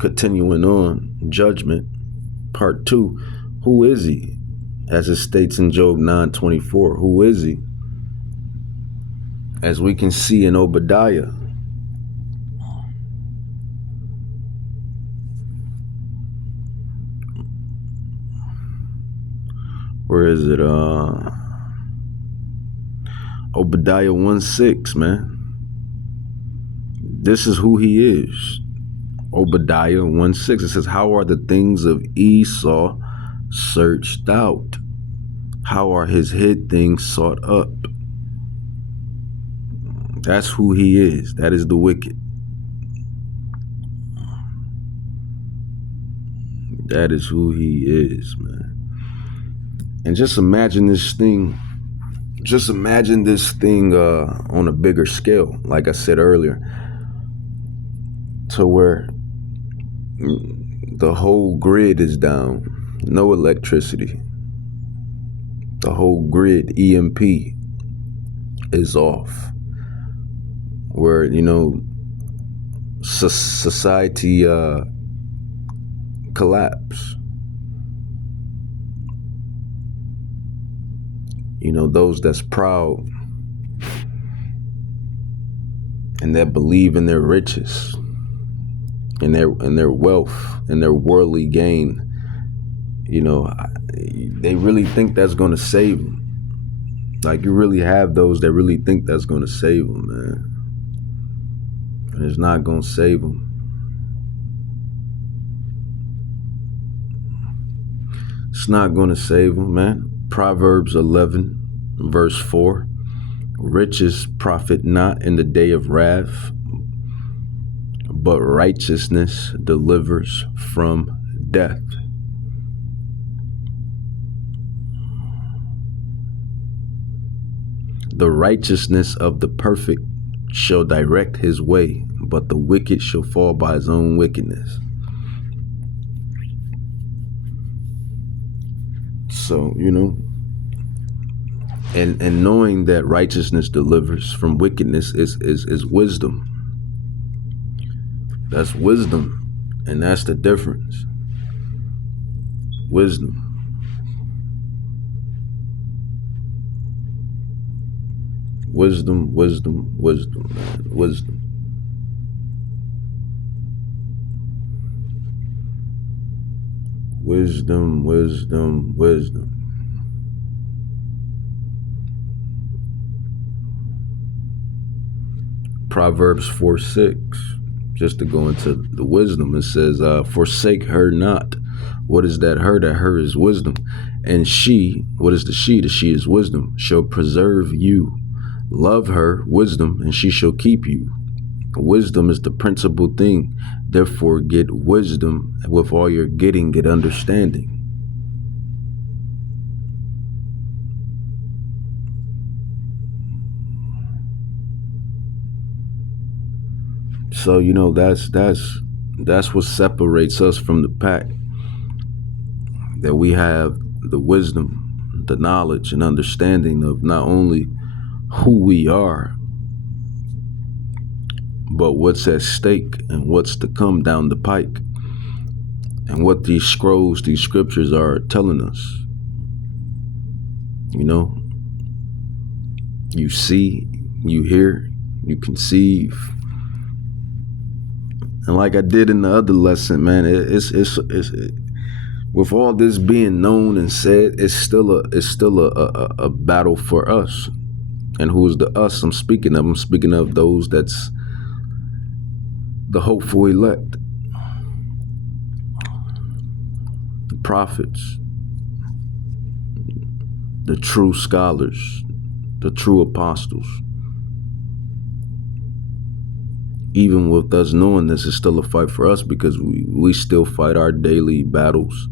Continuing on, judgment, part 2. Who is he? As it states in Job 9:24. Who is he? As we can see in Obadiah. Where is it? Obadiah 1:6, man. This is who he is. Obadiah 1:6. It says, how are the things of Esau searched out? How are his hid things sought up? That's who he is. That is the wicked. That is who he is, man. And just imagine this thing. Just imagine this thing on a bigger scale, like I said earlier, to where the whole grid is down, no electricity. The whole grid, EMP, is off. Where, society collapse. Those that's proud and that believe in their riches and their wealth and their worldly gain, they really think that's going to save them. Like, you really have those that really think that's going to save them, man. And it's not going to save them. It's not going to save them, man. Proverbs 11, verse 4. Riches profit not in the day of wrath, but righteousness delivers from death. The righteousness of the perfect shall direct his way, but the wicked shall fall by his own wickedness. So, and knowing that righteousness delivers from wickedness is wisdom. That's wisdom, and that's the difference. Wisdom. Wisdom, wisdom, wisdom, man. Wisdom. Wisdom, wisdom, wisdom. Proverbs 4:6. Just to go into the wisdom, it says, forsake her not. What is that her? That her is wisdom. And she, what is the she? The she is wisdom, shall preserve you. Love her, wisdom, and she shall keep you. Wisdom is the principal thing. Therefore, get wisdom. With all your getting, get understanding. So, that's what separates us from the pack. That we have the wisdom, the knowledge and understanding of not only who we are, but what's at stake and what's to come down the pike, and what these scrolls, these scriptures are telling us. You see, you hear, you conceive. And like I did in the other lesson, man, it's with all this being known and said, it's still a battle for us. And who is the us I'm speaking of? I'm speaking of those that's the hopeful elect, the prophets, the true scholars, the true apostles. Even with us knowing this, is still a fight for us, because we still fight our daily battles,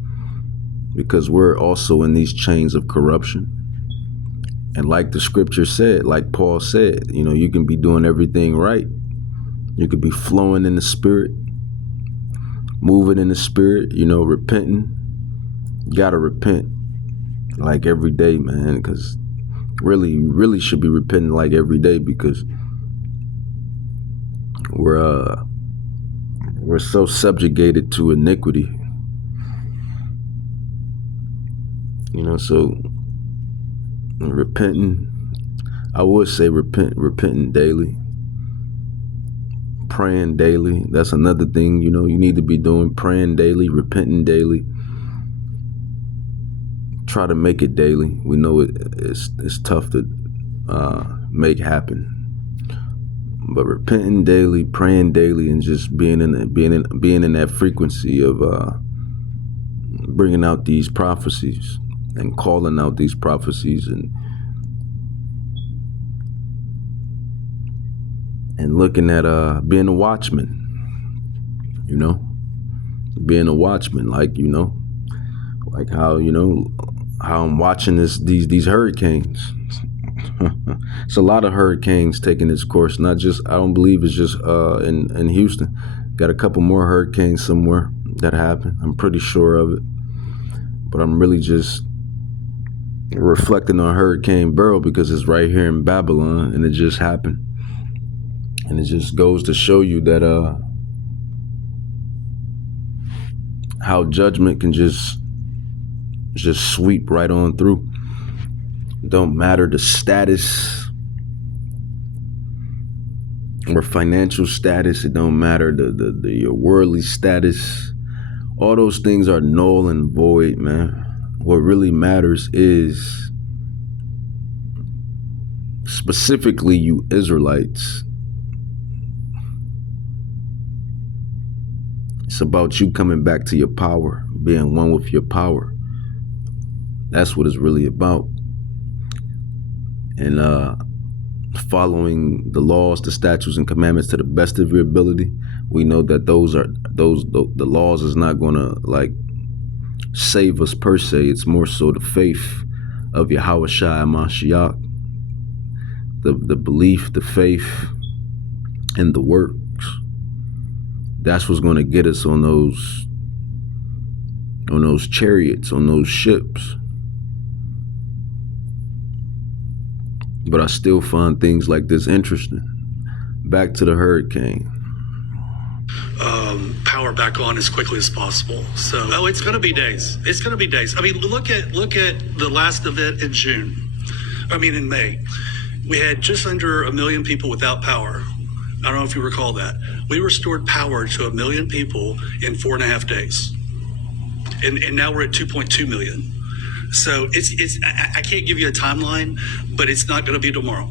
because we're also in these chains of corruption. And like the scripture said, like Paul said, you can be doing everything right. You could be flowing in the spirit, moving in the spirit, repenting. You gotta repent like every day, man, because really should be repenting like every day, because we're We're so subjugated to iniquity, so repenting, I would say repenting daily, praying daily. That's another thing, you need to be doing, praying daily, repenting daily. Try to make it daily. We know it's tough to make happen, but repenting daily, praying daily, and just being in that frequency of bringing out these prophecies and calling out these prophecies and looking at being a watchman. Being a watchman, like how how I'm watching these hurricanes. It's a lot of hurricanes taking its course. Not just, I don't believe it's just in Houston. Got a couple more hurricanes somewhere that happened. I'm pretty sure of it. But I'm really just reflecting on Hurricane Beryl because it's right here in Babylon and it just happened. And it just goes to show you that how judgment can just sweep right on through. Don't matter the status or financial status. It don't matter your worldly status. All those things are null and void, man. What really matters is specifically you Israelites. It's about you coming back to your power, being one with your power. That's what it's really about. And following the laws, the statutes, and commandments to the best of your ability. We know that the laws is not gonna save us per se. It's more so the faith of Yahweh Shai Mashiach, the belief, the faith, and the works. That's what's gonna get us on those chariots, on those ships. But I still find things like this interesting. Back to the hurricane. Power back on as quickly as possible. So, it's going to be days. It's going to be days. I mean, look at the last event in June. In May, we had just under 1 million people without power. I don't know if you recall that. We restored power to 1 million people in 4.5 days, and now we're at 2.2 million. So I can't give you a timeline, but it's not going to be tomorrow.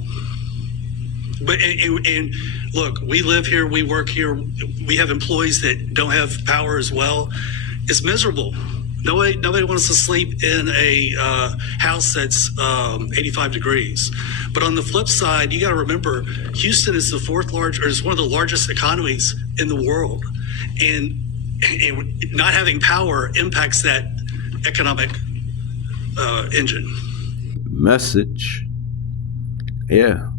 But and look, we live here, we work here, we have employees that don't have power as well. It's miserable. Nobody wants to sleep in a house that's 85 degrees. But on the flip side, you got to remember, Houston is the is one of the largest economies in the world, and not having power impacts that economic engine. Message. Yeah.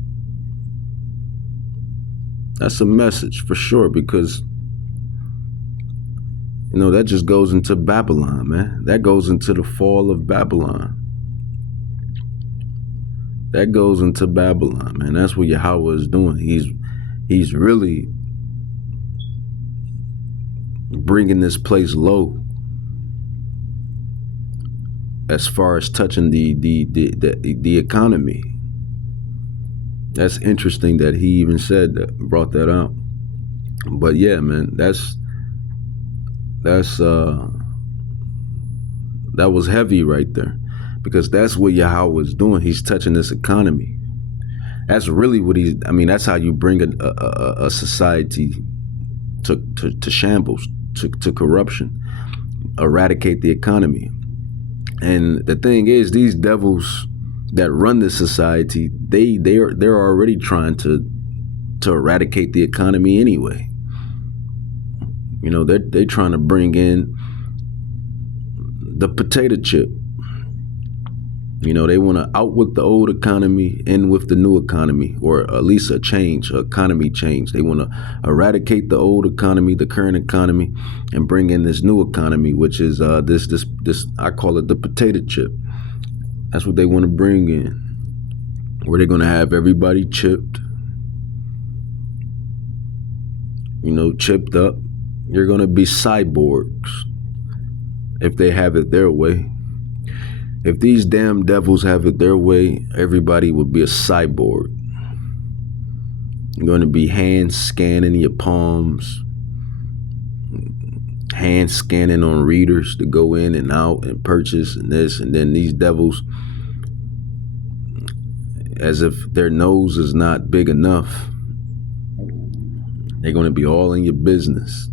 That's a message for sure, because that just goes into Babylon, man. That goes into the fall of Babylon. That goes into Babylon, man. That's what Yahweh is doing. He's really bringing this place low as far as touching the economy. That's interesting that he even brought that out. But yeah, man, that was heavy right there, because that's what Yahweh is doing. He's touching this economy. That's really what that's how you bring a society to shambles, to corruption, eradicate the economy. And the thing is, these devils that run this society, they're already trying to eradicate the economy anyway. They're trying to bring in the potato chip. They want to out with the old economy, in with the new economy, or at least economy change. They want to eradicate the old economy, the current economy, and bring in this new economy, which is this I call it the potato chip. That's what they want to bring in, where they're going to have everybody chipped, chipped up, You're going to be cyborgs if they have it their way. If these damn devils have it their way, everybody would be a cyborg. You're going to be hand scanning your palms, hand scanning on readers to go in and out and purchase and this, and then these devils, as if their nose is not big enough, they're going to be all in your business.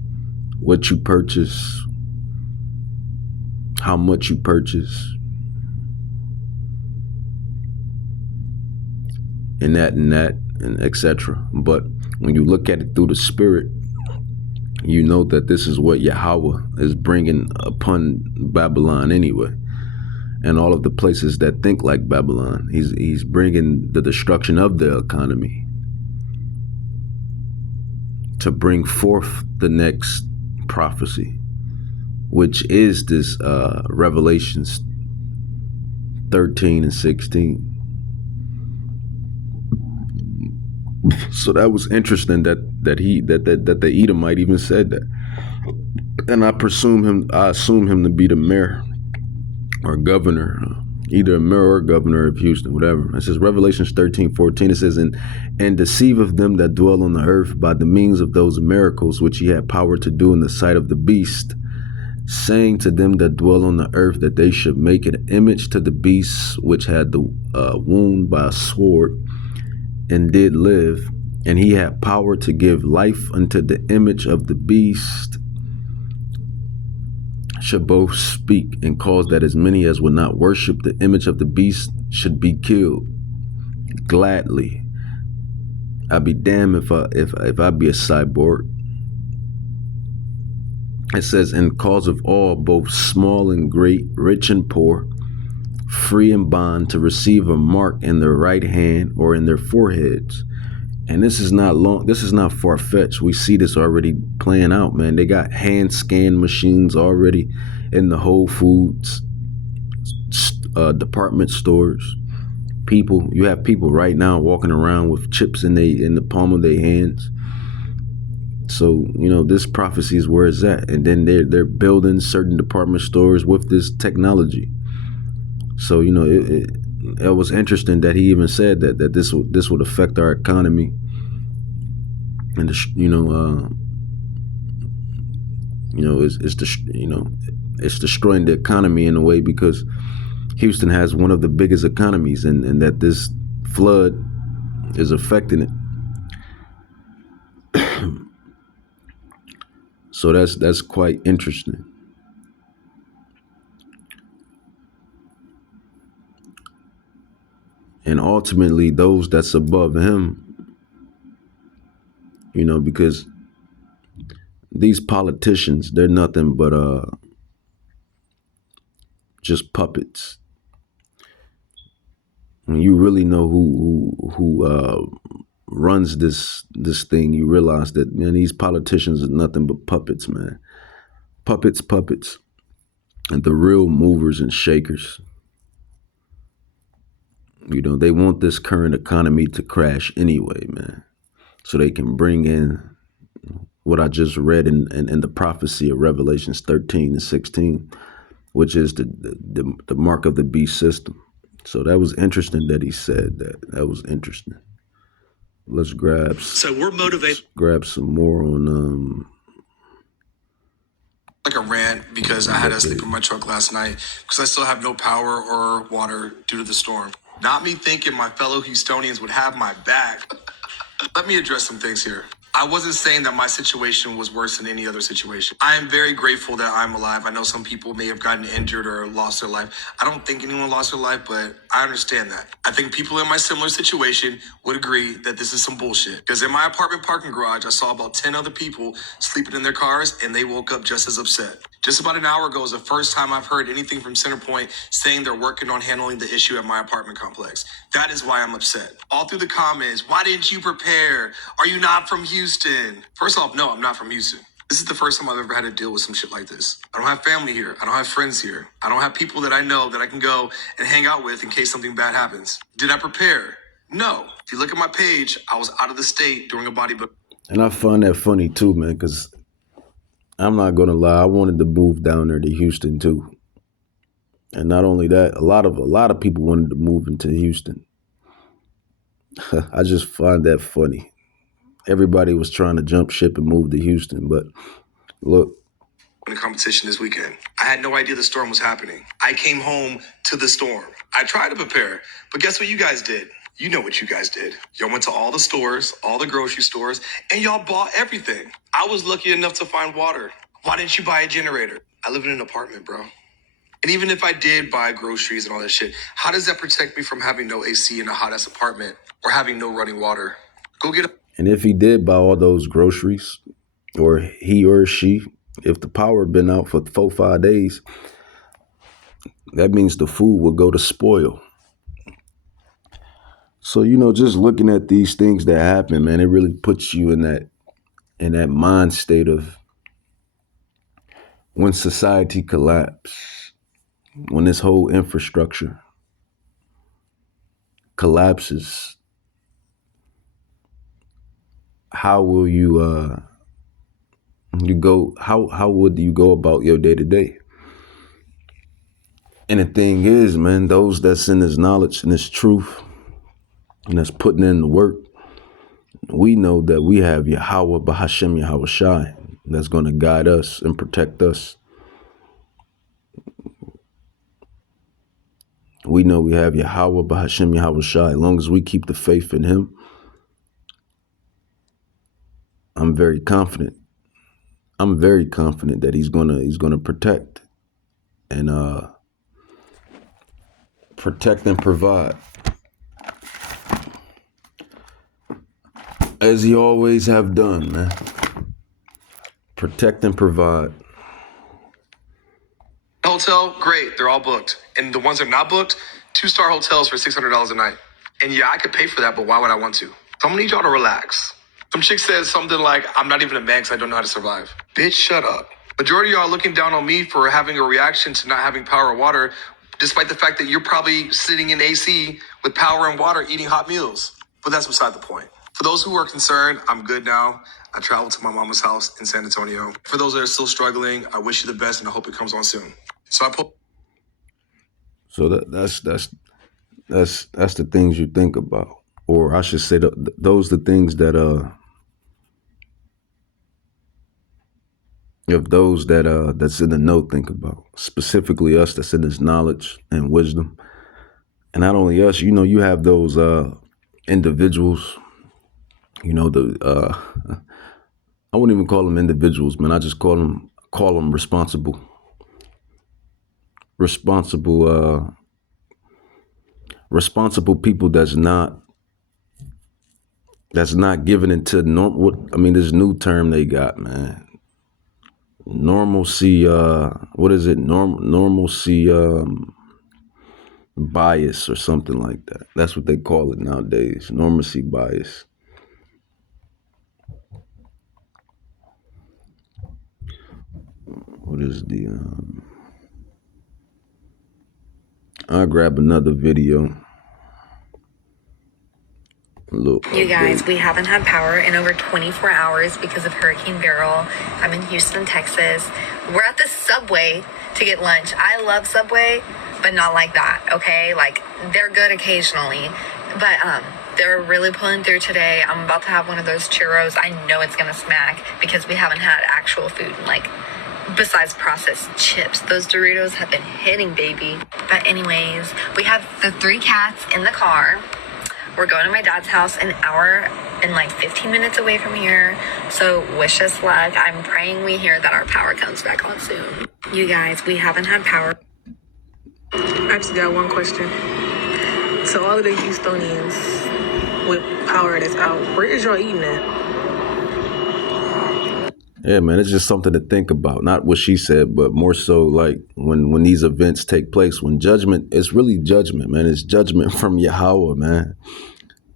What you purchase, how much you purchase, and that, and etc. But when you look at it through the spirit, you know that this is what Yahweh is bringing upon Babylon anyway, and all of the places that think like Babylon. He's bringing the destruction of the economy to bring forth the next prophecy, which is this Revelations 13 and 16. So that was interesting that the Edomite even said that, and I assume him to be the mayor or governor, either a mayor or governor of Houston, whatever. It says Revelations 13:14. It says, and deceiveth them that dwell on the earth by the means of those miracles which he had power to do in the sight of the beast, saying to them that dwell on the earth that they should make an image to the beast which had the wound by a sword and did live, and he had power to give life unto the image of the beast, should both speak and cause that as many as would not worship the image of the beast should be killed gladly. I'd be damned if I be a cyborg. It says, in cause of all, both small and great, rich and poor, free and bond, to receive a mark in their right hand or in their foreheads. And this is not far-fetched. We see this already playing out, man. They got hand scan machines already in the Whole Foods department stores. You have people right now walking around with chips in the palm of their hands. So, this prophecy is where it's at. And then they're building certain department stores with this technology. So, it was interesting that he even said that this would affect our economy, and it's destroying the economy in a way, because Houston has one of the biggest economies, and that this flood is affecting it. So that's quite interesting. And ultimately, those that's above him, because these politicians, they're nothing but just puppets. When you really know who runs this thing, you realize that, man, these politicians are nothing but puppets, man. Puppets, and the real movers and shakers. They want this current economy to crash anyway, man, so they can bring in what I just read in the prophecy of Revelations 13 and 16, which is the mark of the beast system. So that was interesting that he said that. That was interesting. Let's grab. So we're motivated. Grab some more on like a rant because I had to sleep in my truck last night because I still have no power or water due to the storm. Not me thinking my fellow Houstonians would have my back. Let me address some things here. I wasn't saying that my situation was worse than any other situation. I am very grateful that I'm alive. I know some people may have gotten injured or lost their life. I don't think anyone lost their life, but I understand that. I think people in my similar situation would agree that this is some bullshit. Because in my apartment parking garage, I saw about 10 other people sleeping in their cars, and they woke up just as upset. Just about an hour ago is the first time I've heard anything from Centerpoint saying they're working on handling the issue at my apartment complex. That is why I'm upset. All through the comments, why didn't you prepare? Are you not from Houston? First off, no, I'm not from Houston. This is the first time I've ever had to deal with some shit like this. I don't have family here. I don't have friends here. I don't have people that I know that I can go and hang out with in case something bad happens. Did I prepare? No. If you look at my page, I was out of the state during a bodybuilding. And I find that funny too, man, because I'm not gonna lie, I wanted to move down there to Houston too. And not only that, a lot of people wanted to move into Houston. I just find that funny. Everybody was trying to jump ship and move to Houston, but look, in a competition this weekend. I had no idea the storm was happening. I came home to the storm. I tried to prepare, but guess what you guys did? You know what you guys did. Y'all went to all the stores, all the grocery stores, and y'all bought everything. I was lucky enough to find water. Why didn't you buy a generator? I live in an apartment, bro. And even if I did buy groceries and all that shit, how does that protect me from having no AC in a hot ass apartment or having no running water? Go get a and if he did buy all those groceries, or he or she, if the power had been out for 4-5 days, that means the food will go to spoil. So, just looking at these things that happen, man, it really puts you in that mind state of when society collapses, when this whole infrastructure collapses, how will you how would you go about your day to day? And the thing is, man, those that's in this knowledge and this truth and that's putting in the work, we know that we have Yahweh Bahashem Yahweh Shai that's going to guide us and protect us. We know we have Yahweh Bahashem Yahweh Shai. As long as we keep the faith in him, I'm very confident. I'm very confident that he's gonna protect and provide, as he always have done, man. Protect and provide. hotel, great, they're all booked. And the ones that are not booked, 2-star hotels for $600 a night. And yeah, I could pay for that, but why would I want to? So I'm gonna need y'all to relax. Some chick says something like, I'm not even a man because I don't know how to survive. Bitch, shut up. Majority of y'all are looking down on me for having a reaction to not having power or water, despite the fact that you're probably sitting in AC with power and water eating hot meals. But that's beside the point. For those who are concerned, I'm good now. I traveled to my mama's house in San Antonio. For those that are still struggling, I wish you the best and I hope it comes on soon. So So that's the things you think about, or I should say, those the things that of those that that's in the know think about. Specifically us that's in this knowledge and wisdom, and not only us. You have those individuals. I wouldn't even call them individuals, man. I just call them responsible people that's not given into normal. This new term they got, man. Normalcy. What is it? Normalcy bias or something like that. That's what they call it nowadays. Normalcy bias. What is the? I'll grab another video. Look, you guys, we haven't had power in over 24 hours because of Hurricane Beryl. I'm in Houston, Texas. We're at the Subway to get lunch. I love Subway, but not like that, okay? Like, they're good occasionally, but they're really pulling through today. I'm about to have one of those churros. I know it's gonna smack because we haven't had actual food in, like, besides processed chips. Those Doritos have been hitting, baby. But anyways, we have the 3 cats in the car. We're going to my dad's house, an hour and like 15 minutes away from here. So wish us luck. I'm praying we hear that our power comes back on soon. You guys, we haven't had power. I actually got one question. So all of the Houstonians with power that's out, where is y'all eating at? Yeah, man, it's just something to think about. Not what she said, but more so like when these events take place, when judgment, it's really judgment, man. It's judgment from Yahweh, man.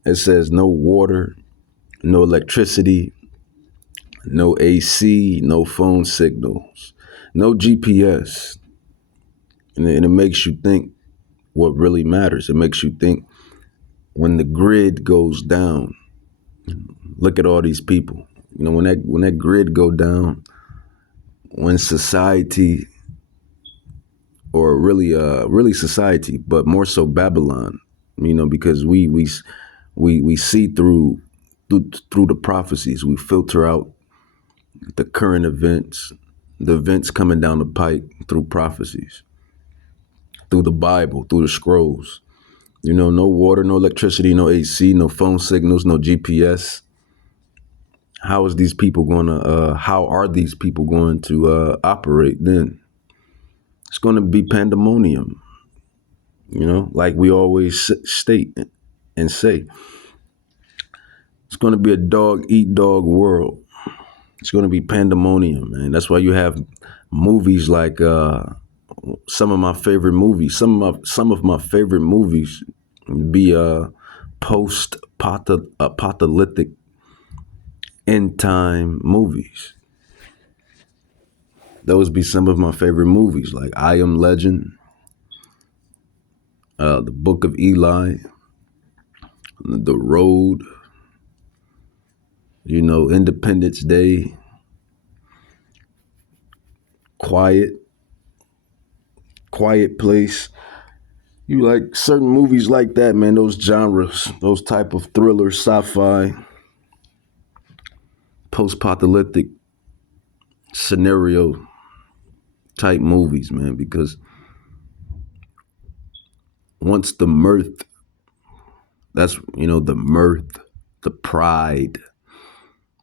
It says no water, no electricity, no AC, no phone signals, no GPS. And it makes you think what really matters. It makes you think when the grid goes down, look at all these people. When that grid go down, when society, or really society, but more so Babylon, because we see through the prophecies. We filter out the current events, the events coming down the pike through prophecies, through the Bible, through the scrolls. No water, no electricity, no AC, no phone signals, no GPS. How are these people going to operate then? It's going to be pandemonium, like we always state and say. It's going to be a dog eat dog world. It's going to be pandemonium, man. That's why you have movies like some of my favorite movies. Some of my favorite movies be post apocalyptic end time movies. Those be some of my favorite movies, like I Am Legend, The Book of Eli, The Road, Independence Day, Quiet Place. You like certain movies like that, man, those genres, those type of thriller, sci-fi, post-apocalyptic scenario type movies, man, because once the mirth, the mirth, the pride,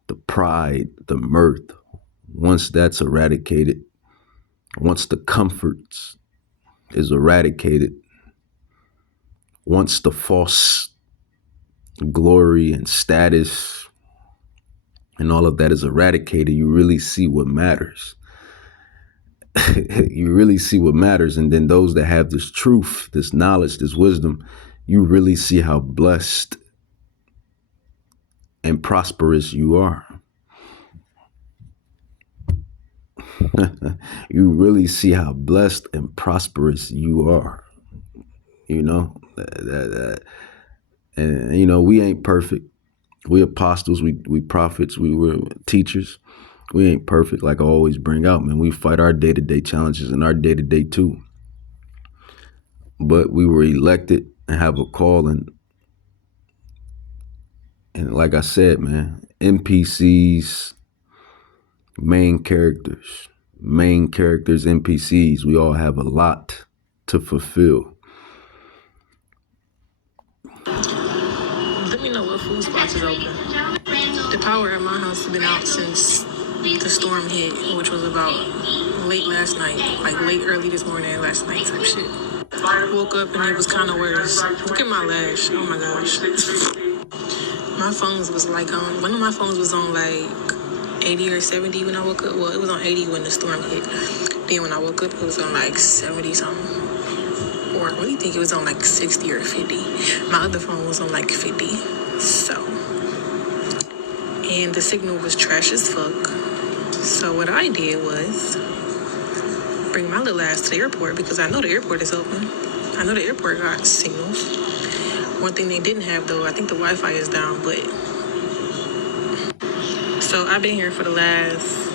the mirth, once that's eradicated, once the comforts is eradicated, once the false glory and status and all of that is eradicated, you really see what matters. You really see what matters. And then those that have this truth, this knowledge, this wisdom, you really see how blessed and prosperous you are. You really see how blessed and prosperous you are. And we ain't perfect. We apostles, we prophets, we were teachers. We ain't perfect, like I always bring out, man. We fight our day-to-day challenges and our day-to-day too. But we were elected and have a calling. And like I said, man, NPCs, main characters, NPCs, we all have a lot to fulfill. Let me know what food spots is open. The power at my house has been out since the storm hit, which was about late last night, like late early this morning, last night type shit. Woke up and it was kind of worse. Look at my lash. Oh my gosh. My phones was like on, one of my phones was on like 80 or 70 when I woke up. Well, it was on 80 when the storm hit. Then when I woke up, it was on like 70 something. Or I really think it was on like 60 or 50. My other phone was on like 50. So, and the signal was trash as fuck. So what I did was bring my little ass to the airport because I know the airport is open. I know the airport got signals. One thing they didn't have though, I think the Wi-Fi is down, but so I've been here for the last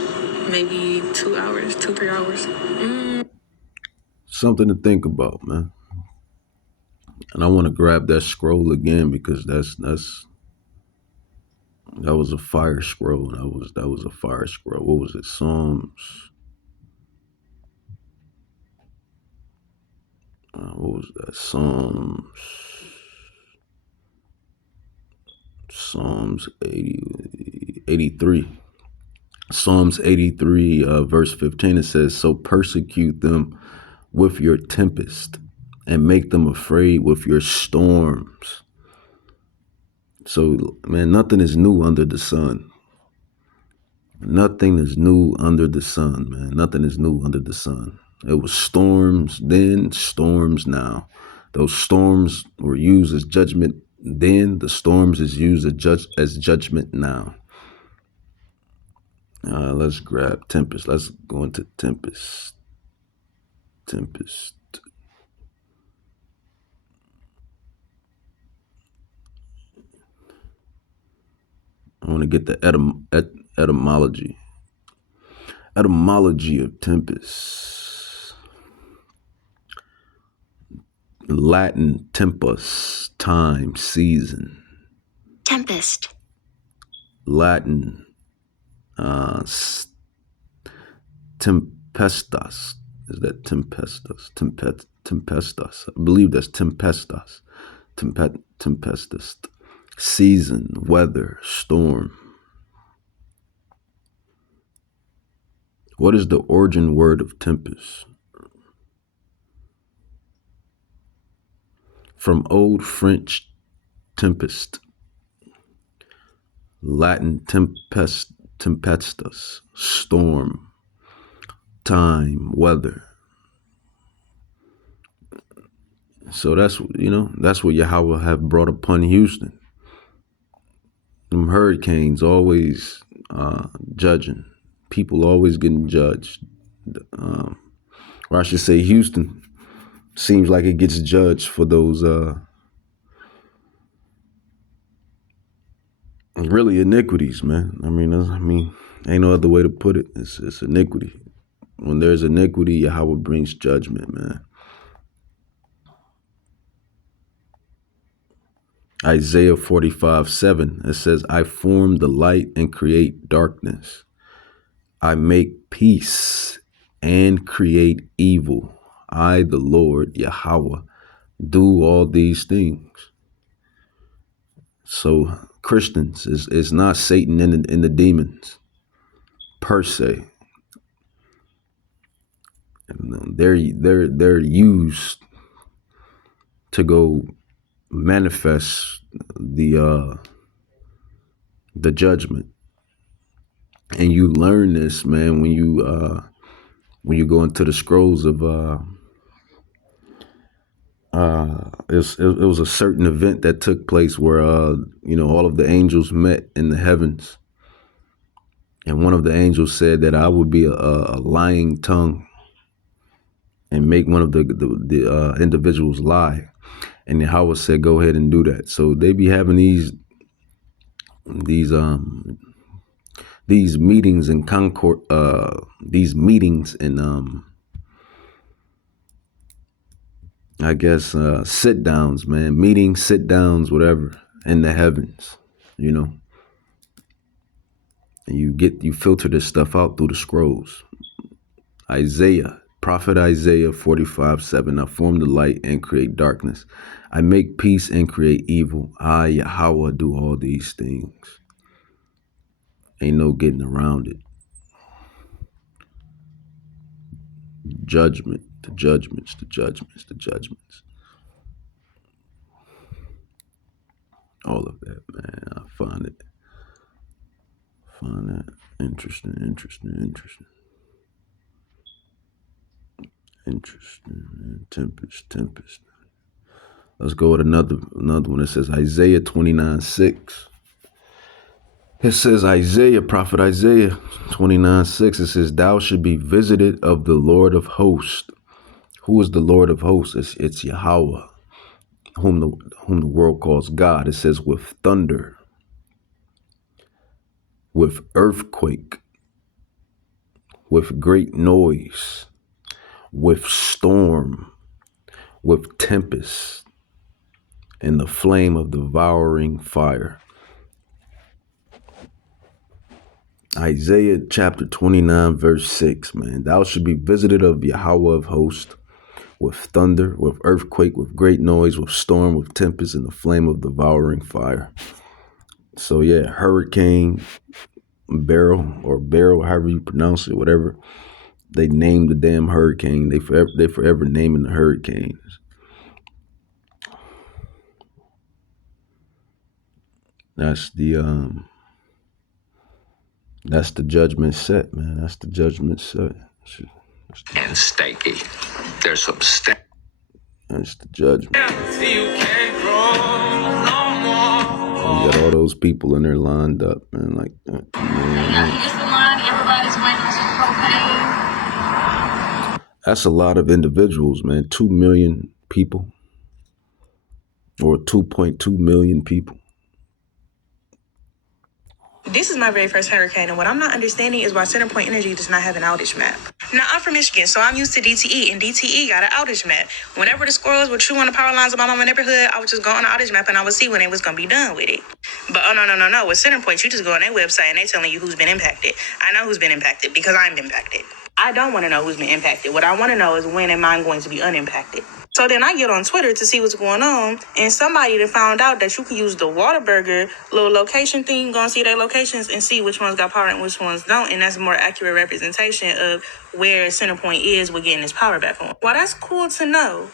maybe 2 hours, 3 hours. Something to think about, man. And I want to grab that scroll again because that was a fire scroll. That was a fire scroll. What was it? Psalms. What was that? Psalms 83. Psalms 83, verse 15, it says, "So persecute them with your tempest and make them afraid with your storms." So, man, nothing is new under the sun. Nothing is new under the sun, man. Nothing is new under the sun. It was storms then, storms now. Those storms were used as judgment then. The storms is used as judgment now. Let's grab Tempest. Let's go into Tempest. I want to get the etymology. Etymology of tempest. Latin tempus, time, season. Tempest. Latin tempestas. Is that tempestas? Tempestas. I believe that's tempestas. Tempestus. Season, weather, storm. What is the origin word of tempest? From Old French tempest, Latin tempestus, storm, time, weather. So that's what Yahweh have brought upon Houston. Them hurricanes always judging. People always getting judged. Or I should say Houston seems like it gets judged for those really iniquities, man. I mean, ain't no other way to put it. It's iniquity. When there's iniquity, Yahweh brings judgment, man. Isaiah 45:7, it says, I form the light and create darkness. I make peace and create evil. I, the Lord, Yahweh, do all these things. So Christians is not Satan and the demons per se. And they're used to go manifest the judgment. And you learn this, man, when you go into the scrolls of it was a certain event that took place where all of the angels met in the heavens, and one of the angels said that I would be a lying tongue and make one of the individuals lie, and Yahweh said, go ahead and do that. So they be having these meetings in Concord, these meetings in I guess sit downs, man, meetings, sit downs, whatever, in the heavens, and you filter this stuff out through the scrolls. Prophet Isaiah 45:7, I form the light and create darkness. I make peace and create evil. I, Yahweh, do all these things. Ain't no getting around it. Judgment, the judgments, the judgments, the judgments. All of that, man. I find that interesting. Man. Tempest. Let's go with another one. It says Isaiah 29:6. It says Prophet Isaiah 29:6. It says, thou should be visited of the Lord of hosts. Who is the Lord of hosts? It's Yahweh, whom the world calls God. It says with thunder, with earthquake, with great noise, with storm, with tempest, and the flame of devouring fire. Isaiah chapter 29, verse 6, man. Thou should be visited of Yahweh of hosts, with thunder, with earthquake, with great noise, with storm, with tempest, and the flame of devouring fire. So yeah, hurricane, Beryl, however you pronounce it, whatever. They named the damn hurricane. They forever naming the hurricanes. That's the judgment set, man. That's the judgment set. And steaky. There's some steak. That's the judgment. You can't grow no more. You got all those people in there lined up, man, like that. Everybody's waiting for propane. That's a lot of individuals, man. 2 million people, or 2.2 million people. This is my very first hurricane, and what I'm not understanding is why CenterPoint Energy does not have an outage map. Now, I'm from Michigan, so I'm used to DTE, and DTE got an outage map. Whenever the squirrels would chew on the power lines of my neighborhood, I would just go on the outage map and I would see when they was going to be done with it. But oh, no. With CenterPoint, you just go on their website and they telling you who's been impacted. I know who's been impacted because I'm impacted. I don't want to know who's been impacted. What I want to know is when am I going to be unimpacted? So then I get on Twitter to see what's going on, and somebody that found out that you can use the Whataburger little location thing, go and see their locations and see which ones got power and which ones don't, and that's a more accurate representation of where CenterPoint is with getting its power back on. Well, that's cool to know.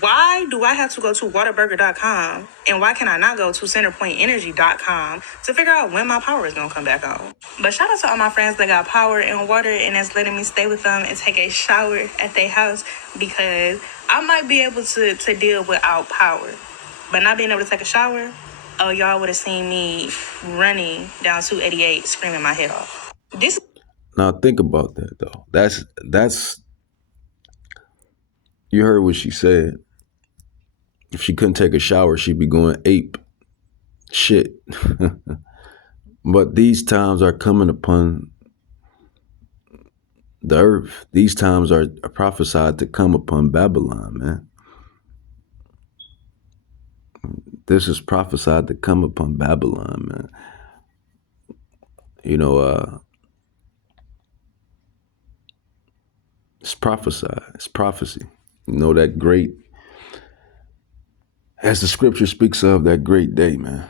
Why do I have to go to Whataburger.com, and why can I not go to CenterPointEnergy.com to figure out when my power is going to come back on? But shout out to all my friends that got power and water and that's letting me stay with them and take a shower at their house, because I might be able to deal without power. But not being able to take a shower, oh, y'all would have seen me running down 288 screaming my head off. This Now think about that though. That's you heard what she said. If she couldn't take a shower, she'd be going ape shit. But these times are coming upon the earth. These times are prophesied to come upon Babylon, man. This is prophesied to come upon Babylon, man. You know, it's prophesied. It's prophecy. You know, that great, as the scripture speaks of, that great day, man.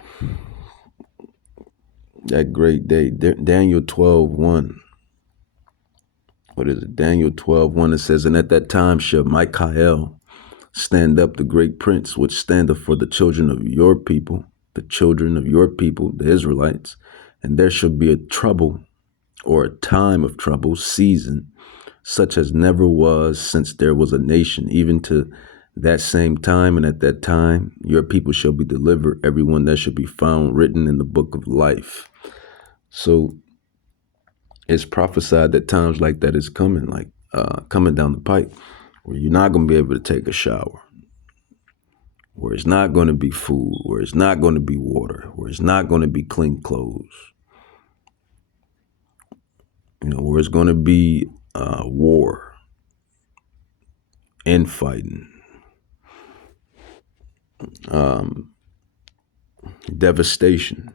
That great day. Daniel 12:1. What is it? Daniel 12:1. It says, and at that time shall Michael stand up, the great prince, which standeth for the children of your people, the children of your people, the Israelites. And there shall be a trouble, or a time of trouble, season, such as never was since there was a nation, even to that same time. And at that time, your people shall be delivered, everyone that shall be found written in the book of life. So it's prophesied that times like that is coming, like coming down the pike, where you're not going to be able to take a shower, where it's not going to be food, where it's not going to be water, where it's not going to be clean clothes, you know, where it's going to be war, infighting, devastation.